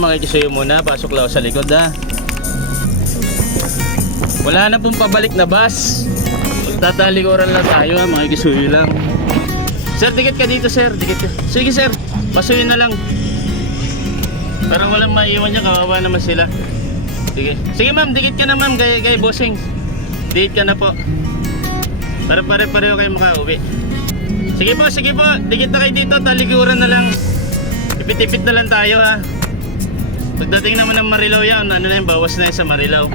Makikisuyo muna, pasok lang sa likod ha. Wala na pong pabalik na bus. Tatalikuran lang tayo ha, makikisuyo lang. Sir, dikit ka dito sir, dikit ka. Sige sir, pasuyo na lang. Parang walang maiwan niya, kawawa naman sila. Sige, sige ma'am, dikit ka na ma'am, kay bossing. Dikit ka na po. Para pare-pareho kayo makauwi. Sige po, dikit na kayo dito, talikuran na lang. Ipit-ipit na lang tayo ha. Pagdating naman ng Marilao yan, ano na yung bawas na yun sa Marilao.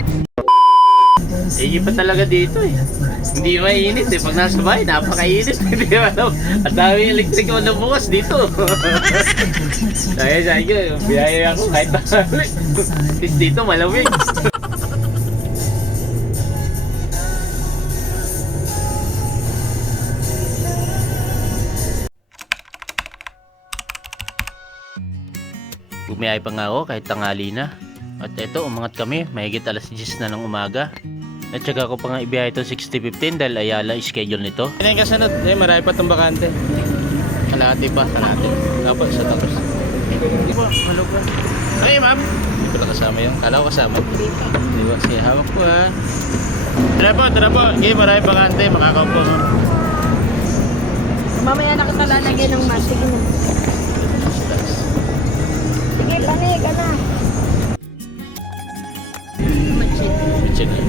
Pa talaga dito eh. Hindi mainit eh. Pag nasa bahay, napakainit. Hindi ba alam? At dami electric na bukas dito. Sabi ko, biyaya ako kahit tangali. Dito malamig. Bumiyay pa nga ako kahit tangali na. At eto, umangat kami, mahigit alas 10 na ng umaga. At saka ko pa nga ibiyahe ito 60:15 dahil Ayala schedule nito. Yan yung kasunod, marami pa itong bakante. Kalahati pa, kalahati. Dapat sa tapos. Malog ka. Ay ma'am! Hindi pala kasama yun. Kala ko kasama. Di ba? Sige, hawak ko ha. Tara po. Okay, marami bakante, makakaupo. Mamaya na kita lalagyan ng mask. Sige na. Sige, panig ka na.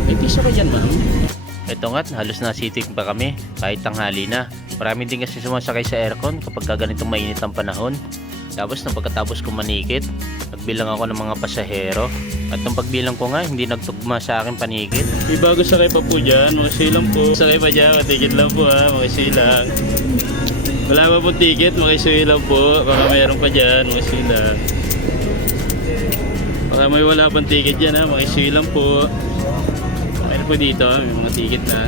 May piso ka dyan ma'am? Ito nga't halos nasitik pa kami kahit tanghali na. Marami din kasi sumasakay sa aircon kapag ganitong mainit ang panahon. Tapos nang pagkatapos ko manikit, nagbilang ako ng mga pasahero. At nung pagbilang ko nga, hindi nagtugma sa akin panikit. May bago sakay pa po dyan, mga silang po. Sakay pa dyan, matikit lang po ha, mga silang. Wala pa po ticket, mga silang po. Baka mayroon pa dyan, mga silang. Baka may wala pang ticket dyan ha, mga silang po. Mayroon po dito, may mga ticket na.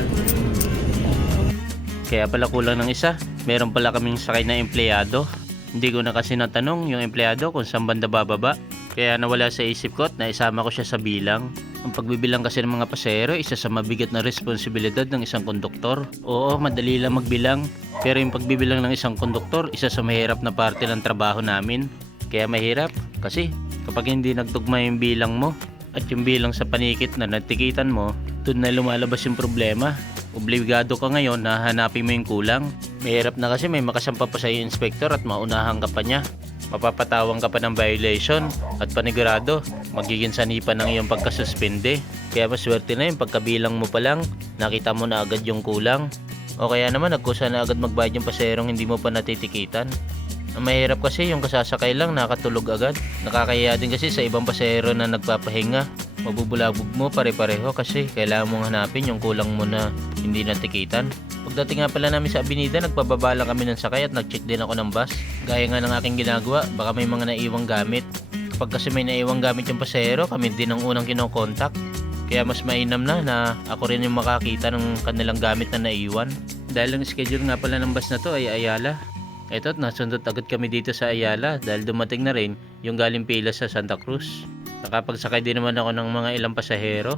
Kaya pala kulang ng isa, meron pala kaming sakay na empleyado. Hindi ko na kasi natanong yung empleyado kung saan banda bababa. Kaya nawala sa isip ko at naisama ko siya sa bilang. Ang pagbibilang kasi ng mga pasahero, isa sa mabigat na responsibilidad ng isang konduktor. Oo, madali lang magbilang. Pero yung pagbibilang ng isang konduktor, isa sa mahirap na parte ng trabaho namin. Kaya mahirap kasi kapag hindi nagtugma yung bilang mo at yung bilang sa panikit na natikitan mo, doon na lumalabas yung problema. Obligado ka ngayon na hanapin mo yung kulang. Mahirap na kasi may makasampa pa sa iyo inspector at maunahan ka pa niya. Mapapatawang ka pa ng violation at panigurado magiging sanipa ng iyong pagkasuspende. Kaya maswerte na yung pagkabilang mo pa lang, nakita mo na agad yung kulang. O kaya naman nagkusa na agad magbayad yung paserong hindi mo pa natitikitan. Ang mahirap kasi yung kasasakay lang nakatulog agad. Nakakahiya din kasi sa ibang pasahero na nagpapahinga. Mabubulabog mo pare-pareho kasi kailangan mong hanapin yung kulang mo na hindi natikitan. Pagdating nga pala namin sa Avenida, nagpababa lang kami ng sakay at nag-check din ako ng bus. Gaya nga ng aking ginagawa, baka may mga naiwang gamit. Kapag kasi may naiwang gamit yung pasahero, kami din ang unang kinokontak. Kaya mas mainam na ako rin yung makakita ng kanilang gamit na naiwan. Dahil ang schedule nga pala ng bus na to ay Ayala. Eto, nasundot agad kami dito sa Ayala dahil dumating na rin yung galing pila sa Santa Cruz. Nakapagsakay din naman ako ng mga ilang pasahero.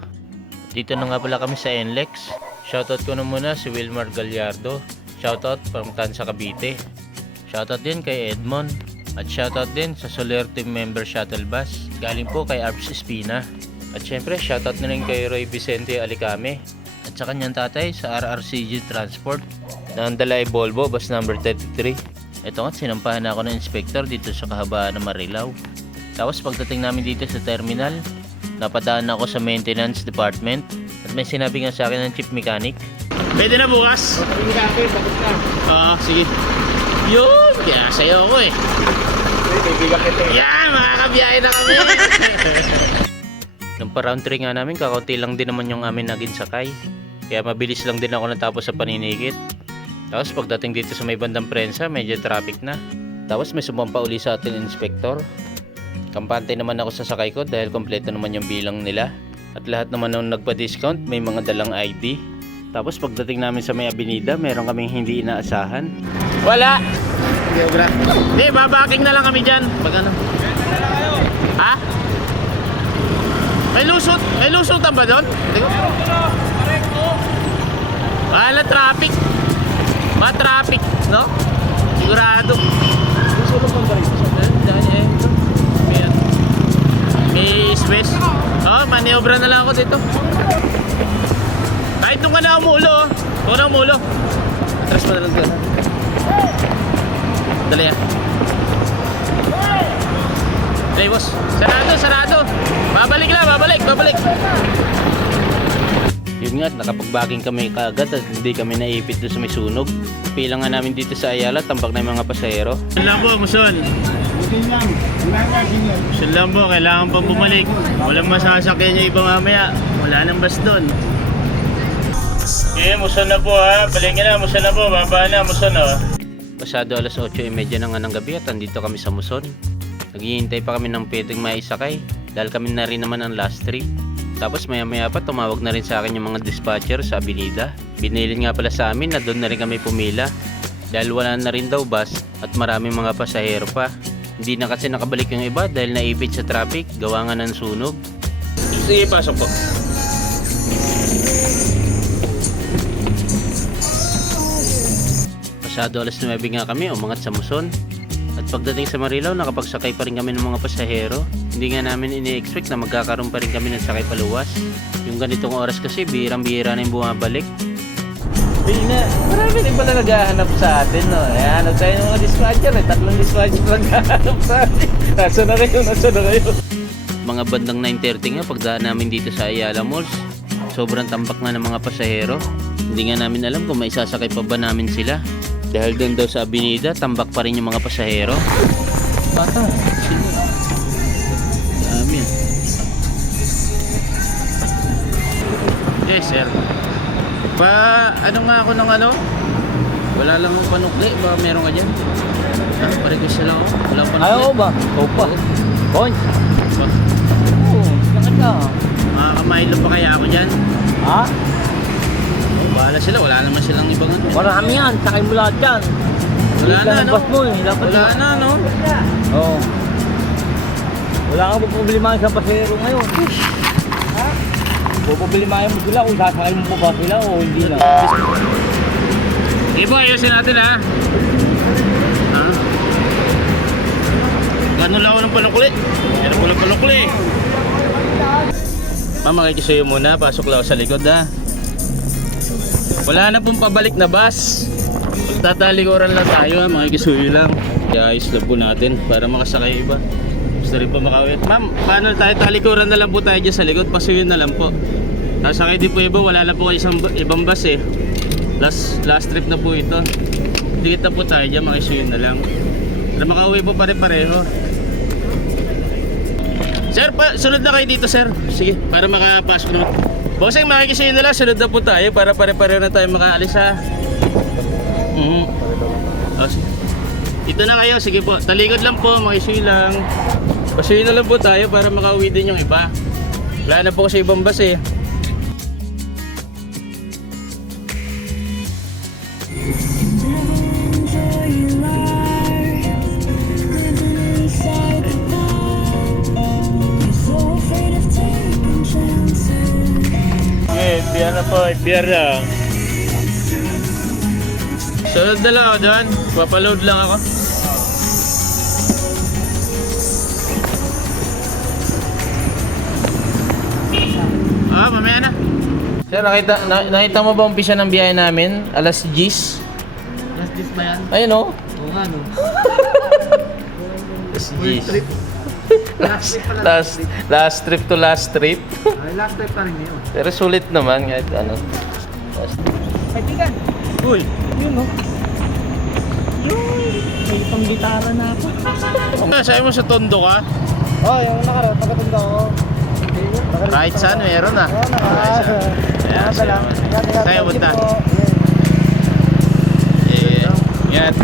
Dito na nga pala kami sa NLEX. Shoutout ko na muna si Wilmar Gallardo. Shoutout from Tansa Cavite. Shoutout din kay Edmond. At shoutout din sa Soler Team Member Shuttle Bus. Galing po kay Arbs Espina. At syempre shoutout na rin kay Roy Vicente Alicame. At sa kanyang tatay sa RRCG Transport. Na ang dala ay Volvo bus number 33. Ito nga, sinampahan ako ng inspector dito sa kahabaan ng Marilao. Tapos pagdating namin dito sa terminal, napadaan ako sa maintenance department at may sinabi nga sa akin ng chief mechanic. Pwede na bukas? Pwede na ako, tapos na. Sige. Yun, kaya sayo ako eh. Yan, makakabiyahe na kami. Nung pa-round 3 nga namin, kakaunti lang din naman yung amin naging sakay. Kaya mabilis lang din ako natapos sa paninikit. Tapos pagdating dito sa may bandang prensa, medyo traffic na. Tapos may sumampa uli sa atin inspector. Kampante naman ako sa sakay ko dahil kompleto naman yung bilang nila. At lahat naman nung nagpa-discount may mga dalang ID. Tapos pagdating namin sa may Avenida, meron kaming hindi inaasahan. Wala! Hindi, babaking na lang kami dyan. Pag ano? Ha? May lusutan ba doon? Wala traffic. Ma-traffic, no? Sigurado. Lusutan ba rin? West. Oo, maniobra na lang ako dito. Kahit doon ka na umulo, oh. Doon ka na umulo. Atras mo na lang doon. Dali yan. Dali, boss. Sarado, sarado. Babalik lang, babalik. Yun nga, nakapag-backing kami kaagad at hindi kami naipit doon sa may sunog. Pilang nga namin dito sa Ayala, tambak na yung mga pasahero. Muson lang po, Muson. Muson lang po, kailangan pa bumalik. Walang masasakyan yung iba mamaya. Wala nang bus doon. Okay, Muson na po ha. Balikin na, Muson na po. Baba na, Muson ha. Pasado alas 8:30 na nga ng gabi at andito kami sa Muson. Naghihintay pa kami ng pwedeng maisakay dahil kami na rin naman ang last trip. Tapos maya pa tumawag na rin sa akin yung mga dispatcher sa Avenida. Binilin nga pala sa amin na doon na rin kami pumila dahil wala na rin daw bus at maraming mga pasahero pa. Hindi na kasi nakabalik yung iba dahil naipit sa traffic, gawa nga ng sunog. Sige, pasok po. Pasado alas 9 nga kami umangat sa Muson. At pagdating sa Marilao, nakapagsakay pa rin kami ng mga pasahero. Hindi nga namin ini-expect na magkakaroon pa rin kami ng sakay paluwas. Yung ganitong oras kasi, bihirang-bihira na yung bumabalik. Bina, marami rin pala naghahanap sa atin, no? Hanap tayo ng mga dispatcher, eh. 3 dispatcher naghahanap sa atin. Nasa na kayo? Mga bandang 9:30 nga, pagdaan namin dito sa Ayala Malls, sobrang tambak nga ng mga pasahero. Hindi nga namin alam kung maisasakay pa ba namin sila. Dahil doon daw sa Avenida, tambak pa rin yung mga pasahero. Bata. Dami yan. Yes, sir. Ano nga ako ng ano? Wala lang akong panukli. Ba meron ka dyan? Pare-request sila ako. Wala akong panukli. Ayaw ba? Oo pa. Boy. Oo, lakad ka. Makakamailo pa kaya ako dyan? Ha? Bahala sila. Wala naman silang ibang ano. Marami yan, sakay mo lahat yan. Wala Hindi ka na, ng no? bus mo eh. Dapat Wala na, no? Oo. Wala kang problema sa pasahero ngayon. Ha? Puproblemahin mo sila kung sasakay mo ba sila o hindi na. Ibo, ayusin natin ha. Ganun lang ako ng panukli. Yan ako ng panukli. Ma'am, makikisuyo muna. Pasok lang ako sa likod ha. Wala na pong pabalik na bus. Magtatalikuran lang tayo ha. Makikisuyo lang. Iayos lang po natin para makasakay iba. Gusto rin pa makawit. Ma'am, paano tayo? Talikuran na lang po tayo dyan sa likod. Pasuyo na lang po. Sasakay din po iba. Wala na po isang ibang bus eh. Last trip na po ito. Dikit na po tayo dyan. Makisuyo na lang. Para makauwi po pare-pareho. Sir, sunod na kayo dito sir. Sige, para makapasok naman. Bossing, makikisuyo na lang. Sunod na po tayo para pare-pareho na tayo makaalis ha. Oh, sige. Dito na kayo. Sige po. Talikod lang po. Makisuyo lang. Pasuyo na lang po tayo para makauwi din yung iba. Wala na po kasi ibang bus eh. Biar na po, biar na. Sunod na lang ako doon. Papaload lang ako. Mamaya na. Sir, nakita mo ba umpisa ng biyahe namin? Alas 10. Last dis ba yan? Ayun o. Oo nga no. Alas 10. Last trip to last trip. Ay, last trip pa rin yun. Pero sulit naman kahit ano. Kaibigan. Uy. Yun no. Yun. May panggitara na ako. Sabi mo sa Tondo ka? Oh, yung nakaraan, pagkatunda ko. Kahit saan meron ah. Oo, nakaraan. Ayan, Sa'yo punta. po. Ingat.